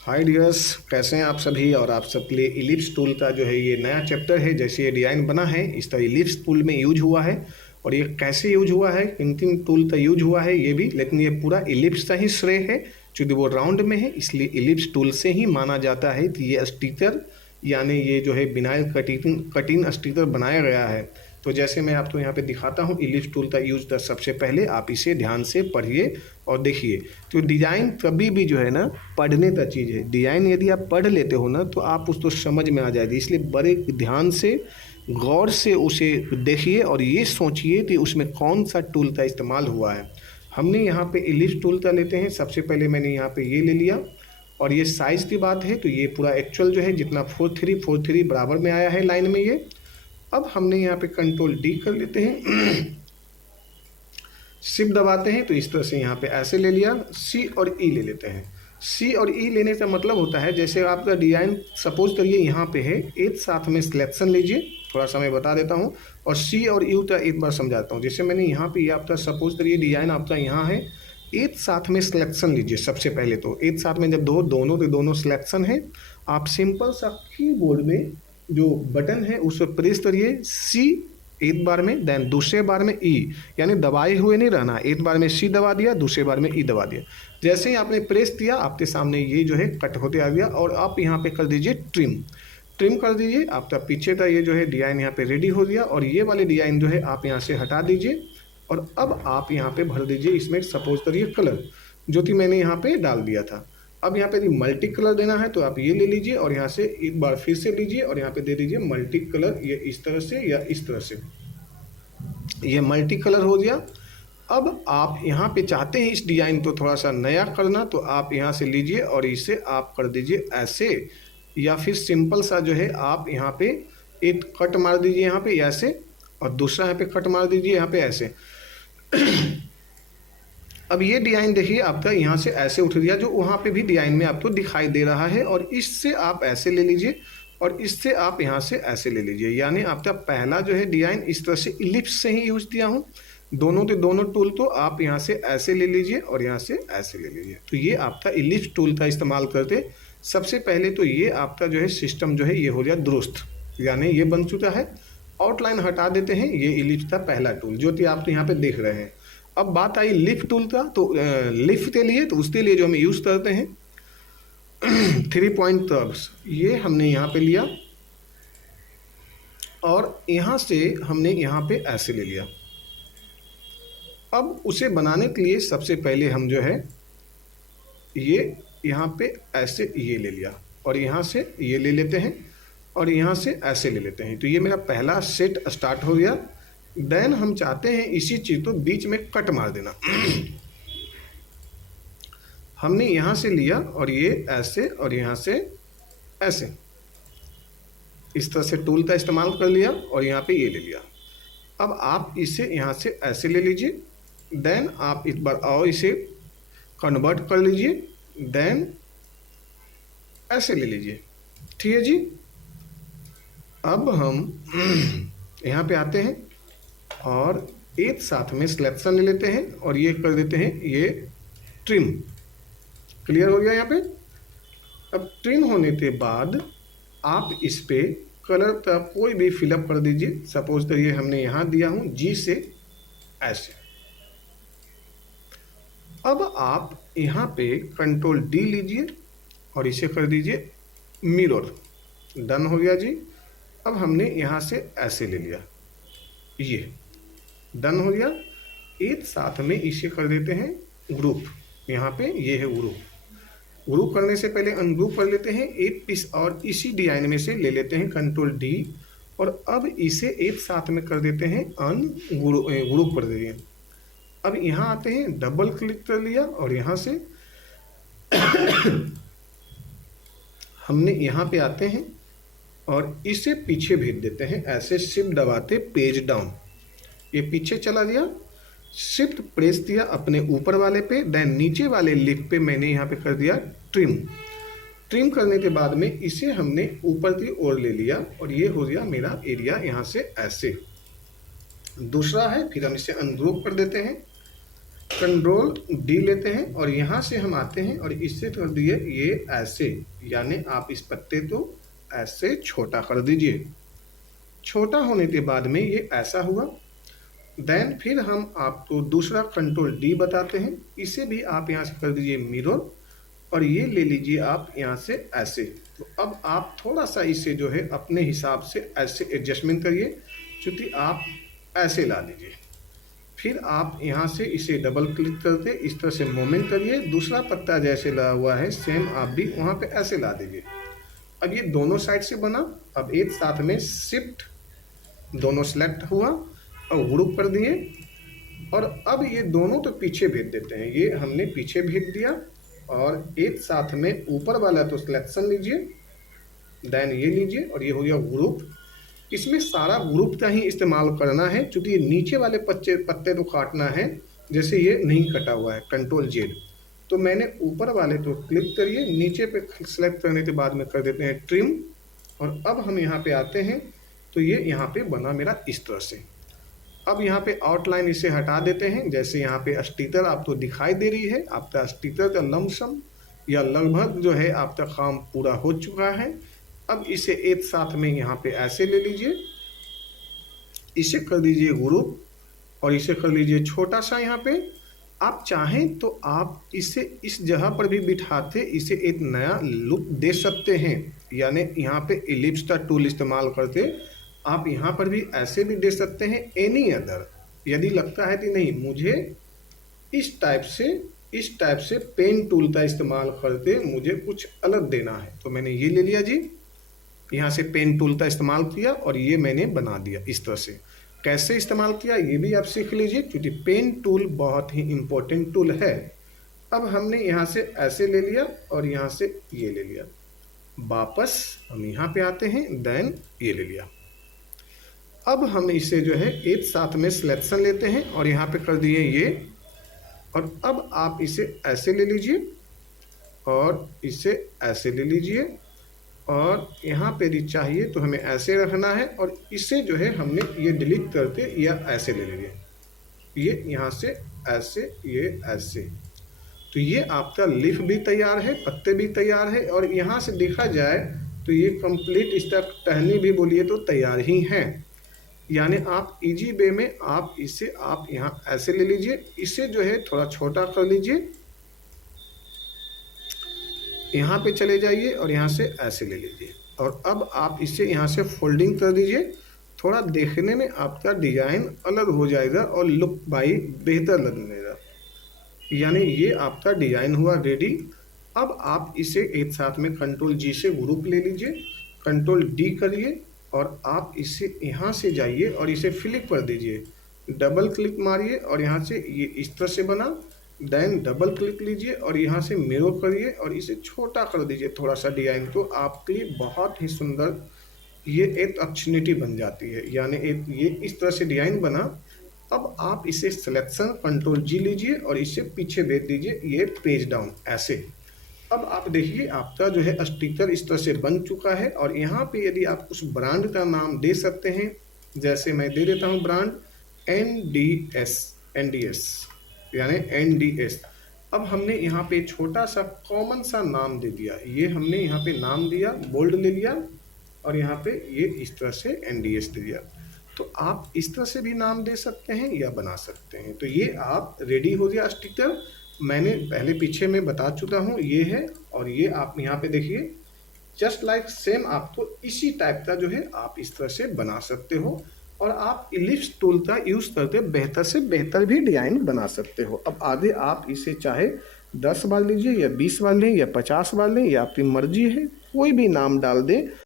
हाय dears, कैसे हैं आप सभी। और आप सबके लिए इलिप्स टूल का जो है ये नया चैप्टर है। जैसे ये डिज़ाइन बना है इस तरह इलिप्स टूल में यूज हुआ है। और ये कैसे यूज हुआ है, किन किन टूल का यूज हुआ है ये भी, लेकिन ये पूरा इलिप्स का ही श्रेय है। चूँकि वो राउंड में है इसलिए इलिप्स टूल से ही माना जाता है कि ये स्टिकर यानी ये जो है बिनाइल कटिंग स्टिकर बनाया गया है। तो जैसे मैं आपको यहाँ पे दिखाता हूँ इलिप्स टूल का यूज था। सबसे पहले आप इसे ध्यान से पढ़िए और देखिए। तो डिज़ाइन कभी भी जो है ना पढ़ने का चीज़ है। डिज़ाइन यदि आप पढ़ लेते हो ना तो आप उसको समझ में आ जाएगी। इसलिए बड़े ध्यान से गौर से उसे देखिए और ये सोचिए कि उसमें कौन सा टूल का इस्तेमाल हुआ है। हमने यहाँ पे इलिप्स टूल का लेते हैं। सबसे पहले मैंने यहाँ पे ये ले लिया और ये साइज़ की बात है तो ये पूरा एक्चुअल जो है जितना 4343 बराबर में आया है लाइन में ये। अब हमने यहाँ पे कंट्रोल डी कर लेते हैं, शिफ्ट दबाते हैं तो इस तरह से यहाँ पे ऐसे ले लिया। सी और ई ले लेते हैं। सी और ई लेने का मतलब होता है जैसे आपका डिज़ाइन सपोज करिए यहाँ पे है, एक साथ में सिलेक्शन लीजिए। थोड़ा सा मैं बता देता हूँ और सी और यू का एक बार समझाता हूँ। जैसे मैंने यहाँ पे आपका सपोज करिए डिज़ाइन आपका यहाँ है, एक साथ में सिलेक्शन लीजिए। सबसे पहले तो एक साथ में जब दोनों सिलेक्शन है, आप सिंपल सा कीबोर्ड में जो बटन है उस पर प्रेस करिए सी एक बार में, देन दूसरे बार में ई, यानी दबाए हुए नहीं रहना। एक बार में सी दबा दिया, दूसरे बार में ई दबा दिया। जैसे ही आपने प्रेस किया आपके सामने ये जो है कट होते आ गया। और आप यहाँ पे कर दीजिए ट्रिम कर दीजिए। आपका पीछे का ये जो है डिज़ाइन यहाँ पे रेडी हो गया। और ये वाले डिज़ाइन जो है आप यहाँ से हटा दीजिए और अब आप यहाँ पे भर दीजिए इसमें सपोज करिए कलर, जो कि मैंने यहाँ पे डाल दिया था। अब यहाँ पे यदि मल्टी कलर देना है तो आप ये ले लीजिए और यहाँ से एक बार फिर से लीजिए और यहाँ पे दे दीजिए मल्टी कलर। ये इस तरह से या इस तरह से, ये मल्टी कलर हो गया। अब आप यहाँ पे चाहते हैं इस डिज़ाइन को थोड़ा सा नया करना तो आप यहाँ से लीजिए और इसे आप कर दीजिए ऐसे, या फिर सिंपल सा जो है आप यहाँ पे एक कट मार दीजिए यहाँ पे ऐसे और दूसरा यहाँ पे कट मार दीजिए यहाँ पे ऐसे। अब ये डिज़ाइन देखिए आपका यहाँ से ऐसे उठ गया, जो वहाँ पे भी डिज़ाइन में आपको दिखाई दे रहा है। और इससे आप ऐसे ले लीजिए और इससे आप यहाँ से ऐसे ले लीजिए। यानी आपका पहला जो है डिज़ाइन इस तरह से इलिप्स से ही यूज किया हूँ। दोनों के दोनों टूल तो आप यहाँ से ऐसे ले लीजिए और यहाँ से ऐसे ले लीजिए। तो ये आपका इलिप्स टूल का इस्तेमाल करते सबसे पहले तो ये आपका जो है सिस्टम जो है ये हो गया दुरुस्त, यानी ये बन चुका है। आउटलाइन हटा देते हैं। ये इलिप्स का पहला टूल जो कि आप तो यहाँ पे देख रहे हैं। अब बात आई लिफ्ट टूल का, तो लिफ्ट के लिए तो उसके लिए जो हम यूज़ करते हैं 3 पॉइंट कर्व्स, ये हमने यहाँ पे लिया और यहाँ से हमने यहाँ पे ऐसे ले लिया। अब उसे बनाने के लिए सबसे पहले हम जो है ये यहाँ पे ऐसे ये ले लिया और यहाँ से ये ले लेते हैं और यहाँ से ऐसे ले लेते हैं। तो ये मेरा पहला सेट स्टार्ट हो गया। देन हम चाहते हैं इसी चीज़ को बीच में कट मार देना। हमने यहाँ से लिया और ये ऐसे और यहाँ से ऐसे, इस तरह से टूल का इस्तेमाल कर लिया और यहाँ पे ये ले लिया। अब आप इसे यहाँ से ऐसे ले लीजिए। देन आप इस बार और इसे कन्वर्ट कर लीजिए। देन ऐसे ले लीजिए। ठीक है जी। अब हम यहाँ पे आते हैं और एक साथ में सिलेक्शन ले लेते हैं और ये कर देते हैं ये ट्रिम। क्लियर हो गया यहाँ पे। अब ट्रिम होने के बाद आप इस पे कलर का कोई भी फिलअप कर दीजिए। सपोज करिए हमने यहाँ दिया हूँ जी से ऐसे। अब आप यहाँ पे कंट्रोल डी लीजिए और इसे कर दीजिए मिरर। डन हो गया जी। अब हमने यहाँ से ऐसे ले लिया, ये डन हो गया। एक साथ में इसे कर देते हैं ग्रुप। यहाँ पे ये है ग्रुप करने से पहले अनग्रुप कर लेते हैं एक पीस और इसी डिजाइन में से ले लेते हैं कंट्रोल डी और अब इसे एक साथ में कर देते हैं ग्रुप कर देंगे। अब यहाँ आते हैं, डबल क्लिक कर लिया और यहाँ से हमने यहाँ पे आते हैं और इसे पीछे भेज देते हैं ऐसे। शिफ्ट दबाते पेज डाउन, ये पीछे चला गया। शिफ्ट प्रेस दिया अपने ऊपर वाले पे, देन नीचे वाले लिप पे मैंने यहाँ पे कर दिया ट्रिम करने के बाद में इसे हमने ऊपर की ओर ले लिया और ये हो गया मेरा एरिया यहाँ से ऐसे। दूसरा है, फिर हम इसे अनग्रुप कर देते हैं कंट्रोल डी लेते हैं और यहाँ से हम आते हैं और इससे कर दिए ये ऐसे, यानी आप इस पत्ते को ऐसे छोटा कर दीजिए। छोटा होने के बाद में ये ऐसा हुआ। देन फिर हम आपको दूसरा कंट्रोल डी बताते हैं, इसे भी आप यहाँ से कर दीजिए मिरर और ये ले लीजिए आप यहाँ से ऐसे। तो अब आप थोड़ा सा इसे जो है अपने हिसाब से ऐसे एडजस्टमेंट करिए, क्योंकि आप ऐसे ला लीजिए। फिर आप यहाँ से इसे डबल क्लिक करके इस तरह से मूवमेंट करिए। दूसरा पत्ता जैसे लगा हुआ है सेम आप भी वहाँ पे ऐसे ला दीजिए। अब ये दोनों साइड से बना। अब एक साथ में शिफ्ट दोनों सेलेक्ट हुआ और ग्रुप कर दिए और अब ये दोनों तो पीछे भेज देते हैं। ये हमने पीछे भेज दिया और एक साथ में ऊपर वाला तो सिलेक्शन लीजिए, देन ये लीजिए और ये हो गया ग्रुप। इसमें सारा ग्रुप का ही इस्तेमाल करना है, क्योंकि नीचे वाले पत्ते तो काटना है, जैसे ये नहीं कटा हुआ है। कंट्रोल जेड तो मैंने ऊपर वाले तो क्लिक करिए, नीचे पे सेलेक्ट करने के बाद में कर देते हैं ट्रिम और अब हम यहाँ पे आते हैं तो ये यहाँ पे बना मेरा इस तरह से। अब यहाँ पे आउटलाइन इसे हटा देते हैं। जैसे यहाँ पे स्टिकर आपको दिखाई दे रही है, आपका स्टिकर का लमसम या लगभग जो है आपका काम पूरा हो चुका है। अब इसे एक साथ में यहाँ पे ऐसे ले लीजिए, इसे कर दीजिए ग्रुप और इसे कर लीजिए छोटा सा। यहाँ पे आप चाहें तो आप इसे इस जगह पर भी बिठाते इसे एक नया लुक दे सकते हैं, यानी यहाँ पे इलिप्स का टूल इस्तेमाल करते आप यहाँ पर भी ऐसे भी दे सकते हैं। एनी अदर यदि लगता है कि नहीं मुझे इस टाइप से पेन टूल का इस्तेमाल करते मुझे कुछ अलग देना है, तो मैंने ये ले लिया जी, यहाँ से पेन टूल का इस्तेमाल किया और ये मैंने बना दिया इस तरह से। कैसे इस्तेमाल किया ये भी आप सीख लीजिए, क्योंकि पेन टूल बहुत ही इम्पोर्टेंट टूल है। अब हमने यहाँ से ऐसे ले लिया और यहाँ से ये ले लिया। वापस हम यहाँ पे आते हैं, देन ये ले लिया। अब हम इसे जो है एक साथ में सिलेक्शन लेते हैं और यहाँ पे कर दिए ये, और अब आप इसे ऐसे ले लीजिए और इसे ऐसे ले लीजिए और यहाँ पे भी चाहिए तो हमें ऐसे रखना है और इसे जो है हमने ये डिलीट करके या ऐसे ले लीजिए, ये यहाँ से ऐसे, ये ऐसे। तो ये आपका लीफ भी तैयार है, पत्ते भी तैयार है और यहाँ से देखा जाए तो ये कंप्लीट इसका टहनी भी बोलिए तो तैयार ही है। यानी आप इजी वे में आप इसे आप यहाँ ऐसे ले लीजिए, इसे जो है थोड़ा छोटा कर लीजिए, यहाँ पे चले जाइए और यहाँ से ऐसे ले लीजिए और अब आप इसे यहाँ से फोल्डिंग कर दीजिए। थोड़ा देखने में आपका डिज़ाइन अलग हो जाएगा और लुक बाई बेहतर लगेगा। यानी ये आपका डिज़ाइन हुआ रेडी। अब आप इसे एक साथ में कंट्रोल जी से ग्रुप ले लीजिए, कंट्रोल डी करिए और आप इसे यहाँ से जाइए और इसे फ्लिप कर दीजिए, डबल क्लिक मारिए और यहाँ से ये इस तरह से बना। देन डबल क्लिक लीजिए और यहाँ से मिरर करिए और इसे छोटा कर दीजिए थोड़ा सा डिज़ाइन, तो आपके लिए बहुत ही सुंदर ये एक ऑप्शनिटी बन जाती है। यानी एक ये इस तरह से डिज़ाइन बना। अब आप इसे सिलेक्शन कंट्रोल जी लीजिए और इसे पीछे भेज दीजिए, ये पेज डाउन ऐसे। अब आप देखिए आपका जो है स्टिकर इस तरह से बन चुका है और यहाँ पे यदि आप उस ब्रांड का नाम दे सकते हैं, जैसे मैं दे देता हूँ ब्रांड NDS यानी NDS। अब हमने यहाँ पे छोटा सा कॉमन सा नाम दे दिया, ये हमने यहाँ पे नाम दिया, बोल्ड ले लिया और यहाँ पे ये इस तरह से NDS दे दिया। तो आप इस तरह से भी नाम दे सकते हैं या बना सकते हैं। तो ये आप रेडी हो गया स्टिकर। मैंने पहले पीछे में बता चुका हूँ, ये है और ये आप यहाँ पे देखिए जस्ट लाइक सेम आपको इसी टाइप का जो है आप इस तरह से बना सकते हो और आप इलिप्स टूल का यूज़ करके बेहतर से बेहतर भी डिज़ाइन बना सकते हो। अब आगे आप इसे चाहे 10 बार लीजिए या 20 बार लें या 50 बार लें, या आपकी मर्जी है, कोई भी नाम डाल दें।